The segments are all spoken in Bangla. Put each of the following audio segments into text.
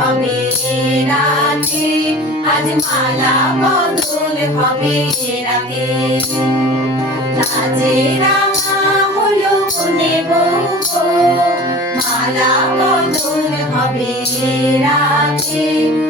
হবে রাতে আজ মালা বদল হবে রাতে নাচে রাঙা হলো কুনি বুক মালা বদল হবে রাতে।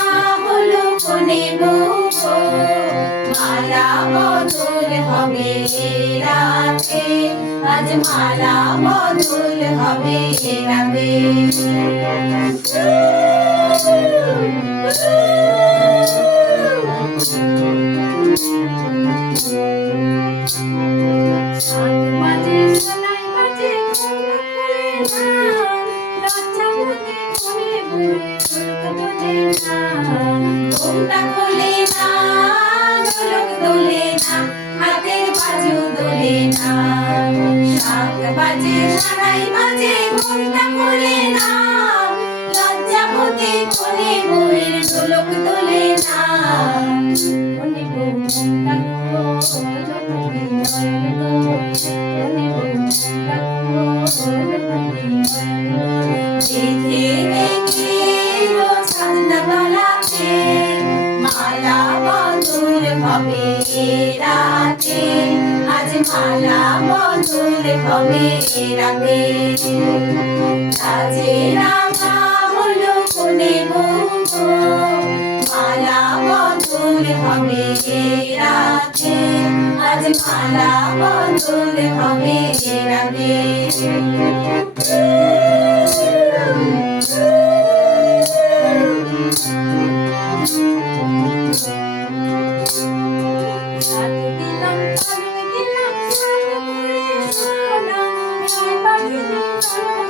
হলো কোনে মুখ মালা মধুর হবে রাতে। আজ মালা মধুর হবে রাতে। ঘুমটা খোলে না ঝলক দোলে না, হাতের বাজু দোলে না। সাত বাজে, সারাই বাজে ঘুমটা খোলে না, লজ্জা হতে কোনে বইয়ের ঝলক দোলে না। মনে বউ হবে রাতে আজ মালা বদল হবে রাতে রাজে রাঙা হলো কোনে মুখ মালা বদল হবে রাতে আজ মালা বদল হবে রাতে সাত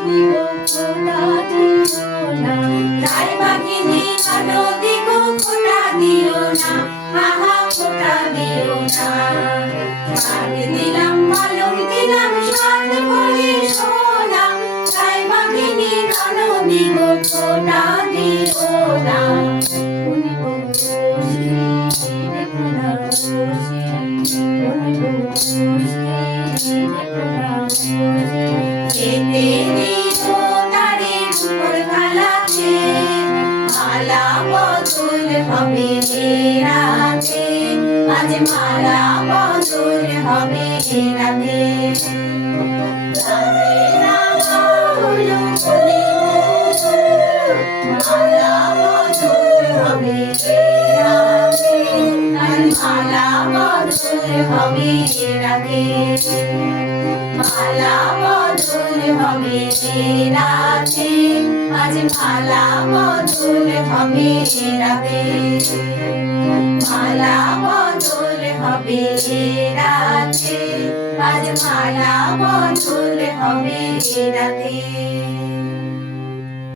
দিব খোলা দিও না রায় বাঘিনী নদী গো খোটা দিও না আহা খোটা দিও না সাত দিলাম পালক দিলাম সাত করে সোনা রায় বাঘিনী নদী গো খোটা দিও না উনি বসি দেখো না বসি উনি বসি দেখো না বসি যেতে দিও তারে উপর খালাতে মালা বদল হবে রাতে আজ মালা বদল হবে রাতে। মালা বদল হবে রাতে। মালা মালা বদল হবে রাতে। আজ ভালা মধুর হবে রাতে। ভালা মধুর হবে রাতে। আজ ভালা মধুর হবে রাতে।